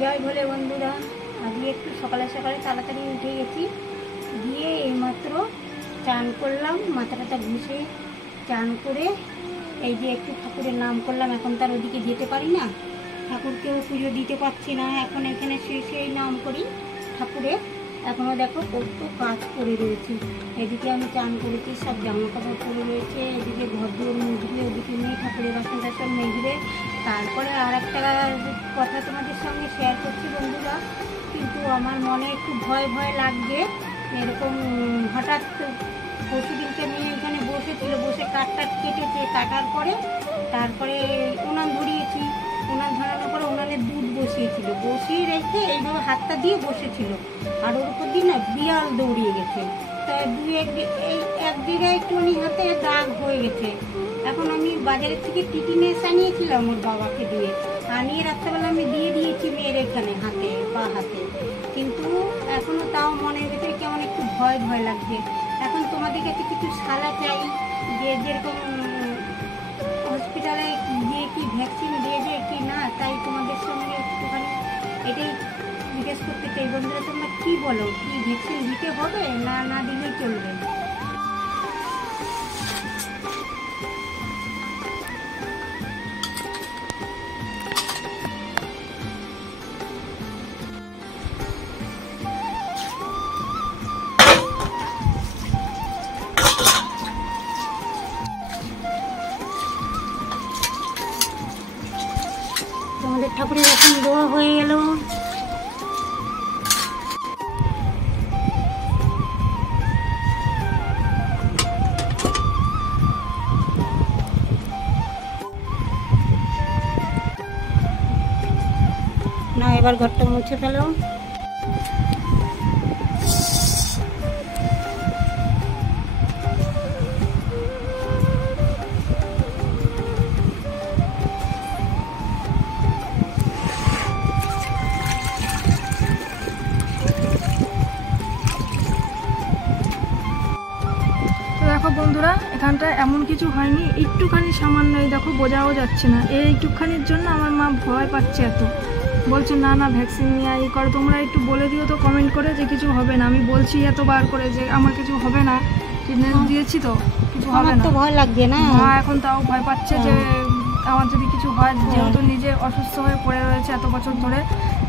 জয় ভোলে বন্ধুরা, আজকে একটু সকালে সকালে তাড়াতাড়ি উঠে গেছি, গিয়ে এইমাত্র চান করলাম, মাথাটা ঘুষে চান করে এই যে একটু ঠাকুরের নাম করলাম। এখন তার ওদিকে যেতে পারি না, ঠাকুরকেও পুজো দিতে পারছি না, এখন এখানে সেই নাম করি ঠাকুরের। এখনও দেখো কত কাজ করে রয়েছে। এদিকে আমি চান করেছি, সব জামা কাপড় পরে রয়েছে, এদিকে ঘর দুয়ার মুছলে, ওদিকে নিয়ে ঠাকুরের বাসন টাসন মেজবে। তারপরে আর একটা কথা তোমাদের সঙ্গে শেয়ার করছি বন্ধুরা, কিন্তু আমার মনে একটু ভয় ভয় লাগছে। এরকম হঠাৎ পশুদিনকে নিয়ে এখানে বসেছিল, বসে কাঠ কেটেছে, কাটার পরে তারপরে উনান ধরিয়েছি, উনান ধরানোর পরে উনানের দুধ বসিয়েছিল, বসিয়ে রেখে এইভাবে হাতটা দিয়ে বসেছিল, আর ওর উপর দিয়ে না বিড়াল দৌড়িয়ে গেছে। তাই এক জায়গায় একটুখানি হাতে দাগ হয়ে গেছে। এখন আমি বাজারের থেকে টিটিনেস আনিয়েছিলাম ওর বাবাকে দিয়ে, আনিয়ে রাত্রেবেলা আমি দিয়ে দিয়েছি মেয়ের এখানে হাতে বা হাতে, কিন্তু এখনও তাও মনের ভেতরে কেমন একটু ভয় ভয় লাগছে। এখন তোমাদের কাছে কিছু সালা চাই, যে যেরকম হসপিটালে গিয়ে কি ভ্যাকসিন দিয়ে যায় কি না, তাই তোমাদের সঙ্গে একটুখানি এটাই জিজ্ঞেস করতে চাই বন্ধুরা, তোমরা কী বলো, কি ভ্যাকসিন দিতে হবে না না দিলেই চলবে? আমাদের ঠাকুরের এখন দোয়া হয়ে গেল। না, এবার ঘরটা মুছে ফেলো। দেখো বন্ধুরা, এখানটায় এমন কিছু হয়নি, একটুখানি সামান্য, দেখো বোঝাও যাচ্ছে না, এইটুকখানির জন্য আমার মা ভয় পাচ্ছে এত, বলছে না না ভ্যাকসিন নিয়ে ই করো। তোমরা একটু বলে দিও তো কমেন্ট করে যে কিছু হবে না। আমি বলছি এতবার করে যে আমার কিছু হবে না, ট্রিটমেন্ট দিয়েছি তো কিছু হবে না। তো ভয় লাগছে না, মা এখন তাও ভয় পাচ্ছে যে আমার যদি কিছু হয়, যেহেতু নিজে অসুস্থ হয়ে পড়ে রয়েছে এত বছর ধরে,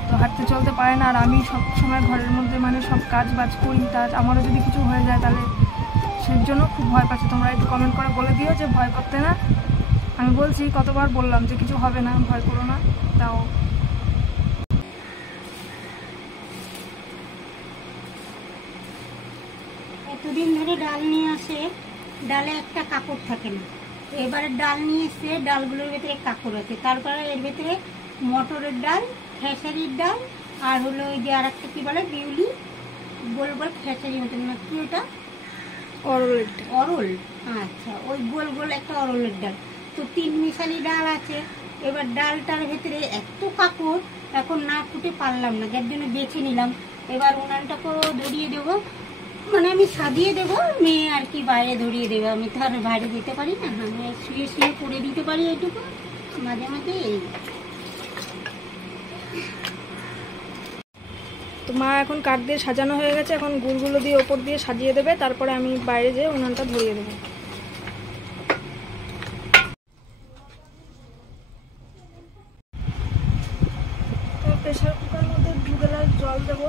তো হাঁটতে চলতে পারে না, আর আমি সব সময় ঘরের মধ্যে মানে সব কাজ বাজ করি, তার আমারও যদি কিছু হয়ে যায় তাহলে সেই জন্য খুব ভয় পাচ্ছে। তোমরা একটু কমেন্ট করে বলে দিও যে ভয় করতে না। আমি বলছি, কতবার বললাম যে কিছু হবে না, ভয় করো না, তাও এতদিন ধরে ডাল নিয়ে আসে, ডালে একটা কাপড় থাকে না, এবারে ডাল নিয়ে এসে ডালগুলোর ভেতরে কাপড় আছে, তারপরে এর ভেতরে মটরের ডাল, খেসারির ডাল, আর হলো ওই যে আর একটা কী বলে বিউলি, গোল গোল খেসারি মতন না কি ওটা, অরল, আচ্ছা ওই গোল গোল একটা অরলের ডাল, তো 3 মিশালি ডাল আছে। এবার ডালটার ভেতরে এত কাপড়, এখন না ফুটে পারলাম না, যার জন্য বেছে নিলাম। এবার উনানটাকেও ধরিয়ে দেবো, মানে আমি সাজিয়ে দেবো, মেয়ে আর কি বাইরে ধরিয়ে দেবো, আমি তো আর বাইরে যেতে পারি না, আমি শুয়ে শুয়ে করে দিতে পারি এইটুকু মাঝে মাঝে। এই তো মা এখন কাঠ দিয়ে সাজানো হয়ে গেছে, এখন গুড়গুলো দিয়ে ওপর দিয়ে সাজিয়ে দেবে, তারপরে আমি বাইরে যেয়ে উনানটা ধরিয়ে দেবো। প্রেসার কুকারের মধ্যে 2 গ্লাস জল দেবো,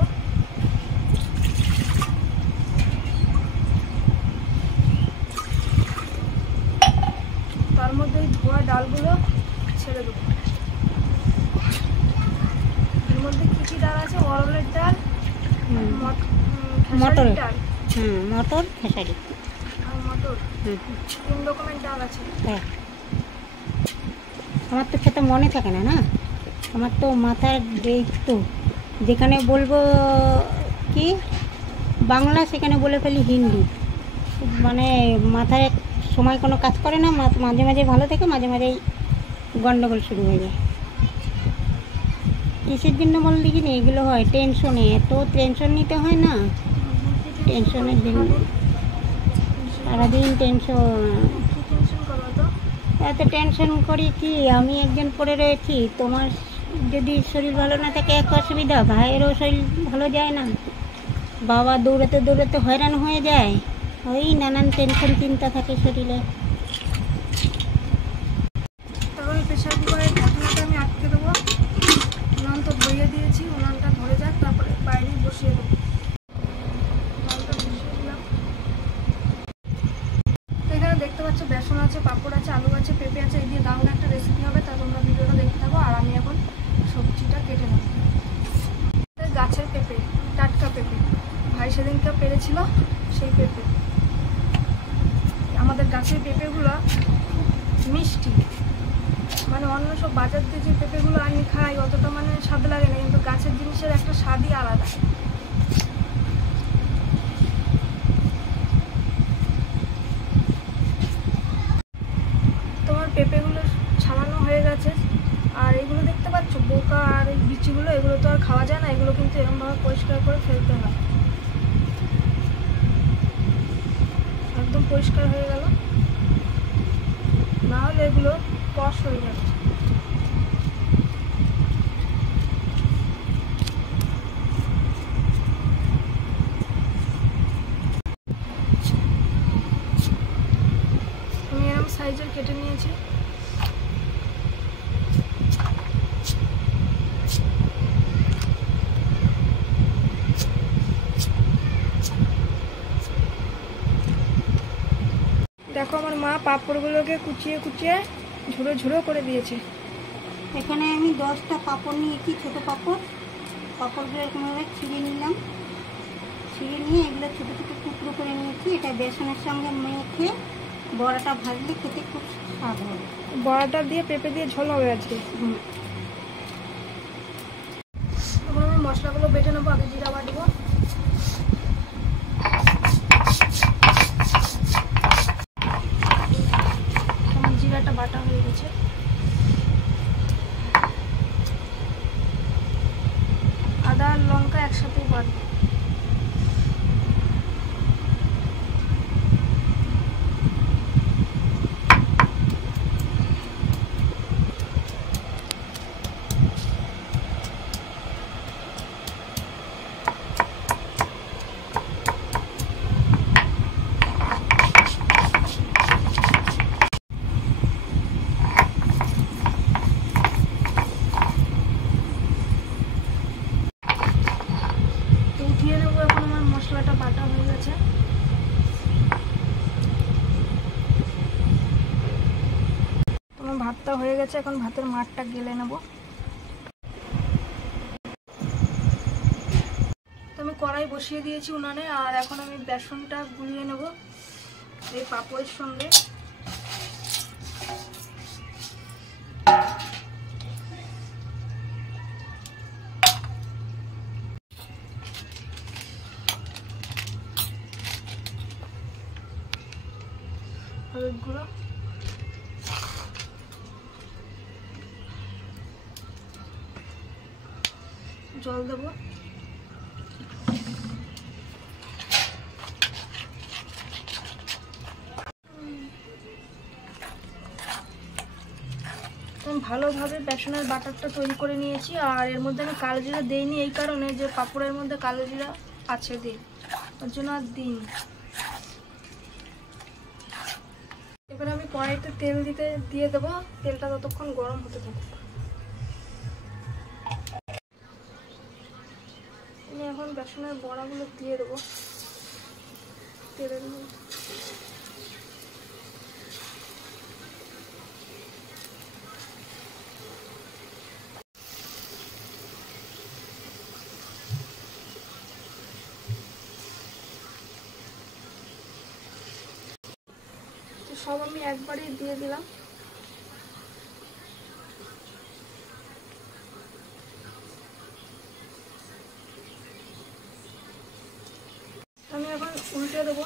তার মধ্যে ধোয়া ডালগুলো ছেড়ে দেবো। এর মধ্যে কী কী ডাল আছে? অরলের ডাল, মটর ডাল, মটর খেসারি আর মটর, 3 রকমের ডাল আছে। হ্যাঁ, আমার তো খেতে মনে থাকে না, না আমার তো মাথার এই তো যেখানে বলবো কি বাংলা সেখানে বলে ফেলি হিন্দি, মানে মাথায় সময় কোনো কাজ করে না, মাঝে মাঝে ভালো থাকে, মাঝে মাঝেই গন্ডগোল শুরু হয়ে যায়। কিসের জন্য বল দেখি না এগুলো হয়? টেনশনে, এত টেনশন নিতে হয় না, টেনশনের জন্য সারাদিন টেনশন। এত টেনশন করি কি, আমি একজন পড়ে রয়েছি, তোমার যদি শরীর ভালো না থাকে এক অসুবিধা, ভাইয়েরও শরীর ভালো যায় না, বাবা দৌড়াতে দৌড়াতে হয়রান হয়ে যায়, ওই নানান টেনশন চিন্তা থাকে শরীরে। তারপরে প্রেশার কুকারের ঢাকনাটা আমি আটকে দেবো। উনান তো বইয়ে দিয়েছি, উনানটা ধরে যাক, তারপরে বাইরেই বসিয়ে দেবো। উনানটা বসিয়ে দিলাম। তো এখানে দেখতে পাচ্ছ বেসন আছে, পাঁপড় আছে, আলু আছে, পেঁপে আছে। এই দিয়ে দারুণ একটা রেসিপি হবে, তা তোমরা ভিডিওটা দেখতে থাকো। আর আমি এখন সবজিটা কেটে নেব। গাছের পেঁপে, টাটকা পেঁপে, ভাই সেদিনকে পেরেছিল সেই পেঁপে। আমাদের গাছের পেঁপেগুলো খুব মিষ্টি, মানে অন্য সব বাজার দিয়ে যে পেঁপেগুলো আমি খাই অতটা মানে স্বাদ লাগে না, কিন্তু গাছের জিনিসের একটা স্বাদই আলাদা। তোমার পেঁপেগুলো ছাড়ানো হয়ে গেছে। আর এগুলো দেখতে পাচ্ছ বোকা আর এই বিচিগুলো, এগুলো তো আর খাওয়া যায় না, এগুলো কিন্তু এরকমভাবে পরিষ্কার করে ফেলতে হয়। একদম পরিষ্কার হয়ে গেল, না হলে এগুলো কষ হয়ে যাবে। আমি এরকম সাইজের কেটে নিয়েছি। দেখো আমার মা পাঁপড়গুলোকে কুচিয়ে কুচিয়ে ঝুড়ো ঝুড়ো করে দিয়েছে। এখানে আমি 10টা পাঁপড় নিয়েছি, ছোটো পাঁপড়। পাঁপড়গুলো এরকমভাবে ছিঁড়ে নিলাম, ছিঁড়ে নিয়ে এগুলো ছোটো ছোটো টুকরো করে নিয়েছি। এটা বেসনের সঙ্গে মেখে বড়াটা ভাজলে খেতে খুব স্বাদ হবে। বড়াটা দিয়ে পেঁপে দিয়ে ঝোল হবে আজকে। এখন আমি মশলাগুলো বেটে নেবো। আগে জিরা বাটবো। আমার জিরাটা বাটা হয়ে গেছে। আদা আর লঙ্কা একসাথেই বাটবো। উঠিয়ে নেবো। এখন আমার মশলাটা বাটা হয়ে গেছে। তোমার ভাতটা হয়ে গেছে, এখন ভাতের মাঠটা গেলে নেব। তো আমি কড়াই বসিয়ে দিয়েছি উনানে, আর এখন আমি বেসনটা গুলিয়ে নেব এই পাঁপড়ের সঙ্গে। হলুদ গুঁড়ো, জল দেবো। ভালোভাবে বেসনের বাটারটা তৈরি করে নিয়েছি। আর এর মধ্যে আমি কালো জিরা দিইনি এই কারণে যে পাঁপড়ের মধ্যে কালো জিরা আছে, দিই, ওর জন্য আর দিইনি। এবার আমি কড়াইতে তেল দিয়ে দেবো। তেলটা ততক্ষণ গরম হতে থাকুক। আমি এখন বেসনের বড়াগুলো দিয়ে দেবো তেলের মধ্যে। সব আমি একবারেই দিয়ে দিলাম। আমি এখন উল্টে দেবো।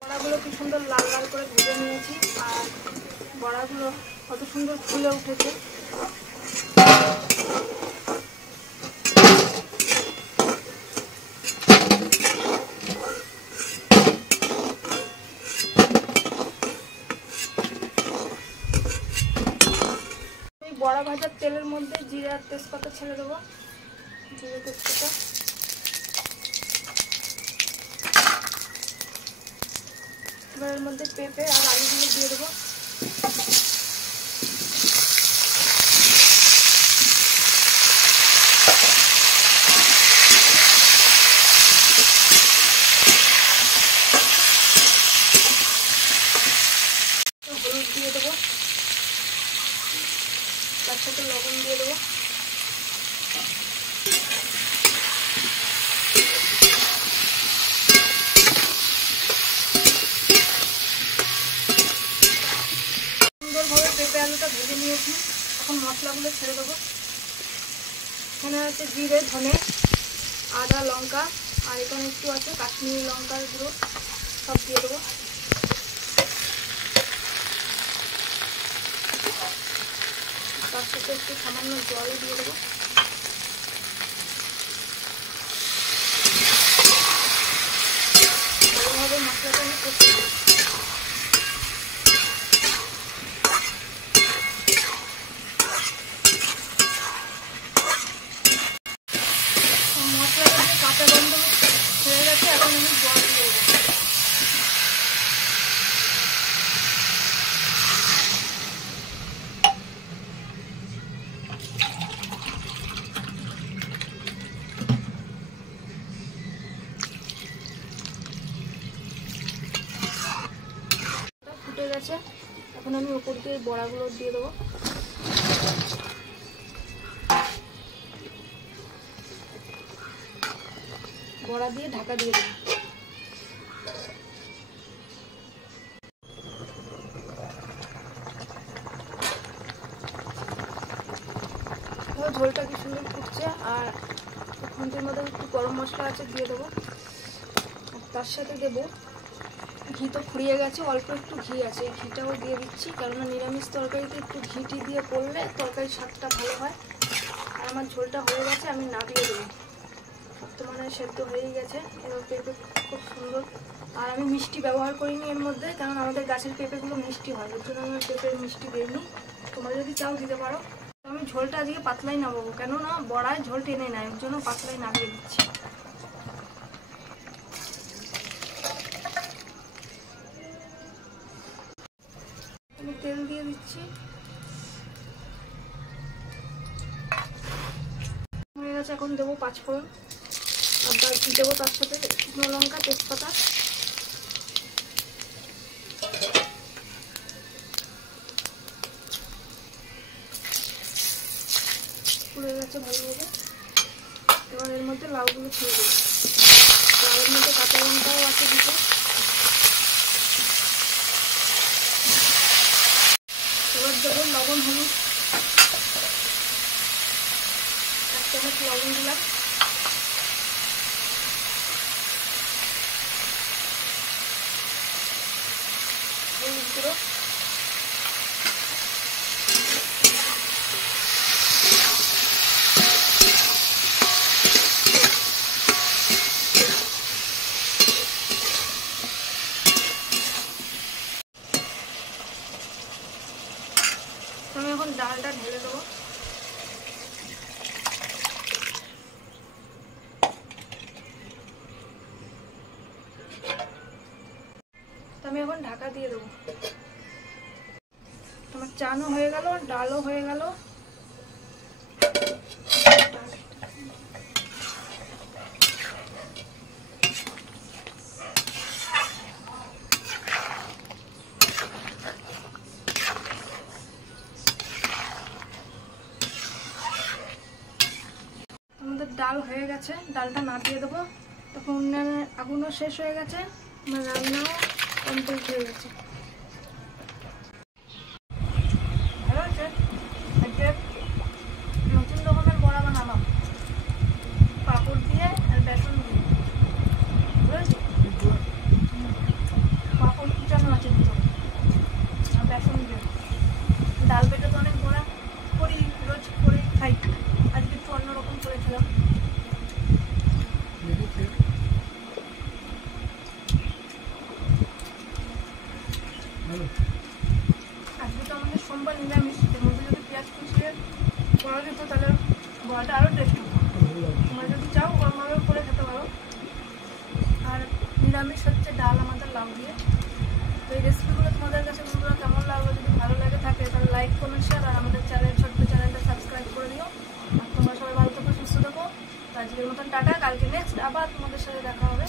বড়াগুলো কি সুন্দর লাল করে ভেজে নিয়েছি, আর বড়াগুলো কত সুন্দর ফুলে উঠেছে। এই বড়া ভাজার তেলের মধ্যে জিরা আর তেজপাতা ছেড়ে দেবো। জিরা তেজপাতা, এবার এর মধ্যে পেঁপে আর আলুগুলো দিয়ে দেবো। হলুদ দিয়ে দেবো, তার সাথে লবণ দিয়ে দেবো। সুন্দরভাবে পেঁপে আলুটা ভেজে নিয়েছি, এখন মশলাগুলো ছেড়ে দেবো। এখানে আছে জিরে, ধনে, আদা, লঙ্কা, আর এখানে একটু আছে কাশ্মীরি লঙ্কার গুঁড়ো, সব দিয়ে দেবো। তার সাথে একটু সামান্য জল দিয়ে দেবো। ভালোভাবে মশলাটা আমি কষে দেবো। মশলাটা দিয়ে কাঁচা গন্ধ ছেড়ে গেছে, এখন আমি জল দিয়ে দেবো। ফুটে গেছে, এখন আমি উপর দিয়ে বড়াগুলো দিয়ে দেবো। বড়া দিয়ে ঢাকা দিয়ে দেবো। ঝোলটা কি সুন্দর ফুটছে, আর খুন্তির মধ্যে একটু গরম মশলা আছে দিয়ে দেবো। তার সাথে দেবো ঘি, তো ফুরিয়ে গেছে, অল্প একটু ঘি আছে, এই ঘিটাও দিয়ে দিচ্ছি, কেননা নিরামিষ তরকারিতে একটু ঘিটি দিয়ে করলে তরকারির স্বাদটা ভালো হয়। আর আমার ঝোলটা হয়ে গেছে, আমি নামিয়ে দেবো। বর্তমানে সেদ্ধ হয়েই গেছে, এবার পেঁপে খুব সুন্দর। আর আমি মিষ্টি ব্যবহার করিনি এর মধ্যে, কারণ আমাদের গাছের পেঁপেগুলো মিষ্টি হয়, এর জন্য আমি পেঁপের মিষ্টি দিইনি। তোমরা যদি চাও দিতে পারো। আমি ঝোলটা আজকে পাতলাই নামাবো, কেননা বড়ায় ঝোল টেনে নেয়, এর জন্য পাতলাই নামিয়ে দিচ্ছি। আমি তেল দিয়ে দিচ্ছি, হয়ে গেছে। এখন দেবো পাঁচফোড়ন, আর দেবো তার সাথে শুকনো লঙ্কা, তেজপাতা। পুড়ে গেছে ভালোভাবে, এবার এর মধ্যে লাউগুলো ছেড়ে দেবো। লাউয়ের মধ্যে কাঁচা লঙ্কাও আছে দিতে। এবার দেবো লবণ, হলুদ, 1 চামচ লবণ দিলাম। হলুদ গুঁড়ো, আমি এখন ডালটা ঢেলে দেবো। আমি এখন ঢাকা দিয়ে দেবো। আমার চানও হয়ে গেল, ডালও হয়ে গেল। আমাদের ডাল হয়ে গেছে, ডালটা নামিয়ে দেবো। তখন উনুনের আগুনও শেষ হয়ে গেছে, আমার রান্নাও কমপ্লিট হয়ে গেছে। ভালো আছে, নতুন রকমের বড়া বানালাম পাঁপড় দিয়ে আর বেসন দিয়ে, বুঝেছো? পাঁপড় কুচানো আছে ভিতরে। নিরামিষ, এর মধ্যে যদি পেঁয়াজ কুচিয়ে করা যেত তাহলে বড়াটা আরও টেস্ট হতো। তোমরা যদি চাও ওরমভাবেও করে খেতে পারো। আর নিরামিষ হচ্ছে ডাল আমাদের লাউ দিয়ে। তো এই রেসিপিগুলো তোমাদের কাছে বন্ধুরা কেমন লাগলো, যদি ভালো লাগে থাকে তাহলে লাইক কমেন্ট শেয়ার আর আমাদের ছোট্ট চ্যানেলটা সাবস্ক্রাইব করে দিও। আর তোমরা সবাই ভালো থাকো, সুস্থ থাকো। তো আজকের মতন টাটা, কালকে নেক্সট আবার তোমাদের সাথে দেখা হবে।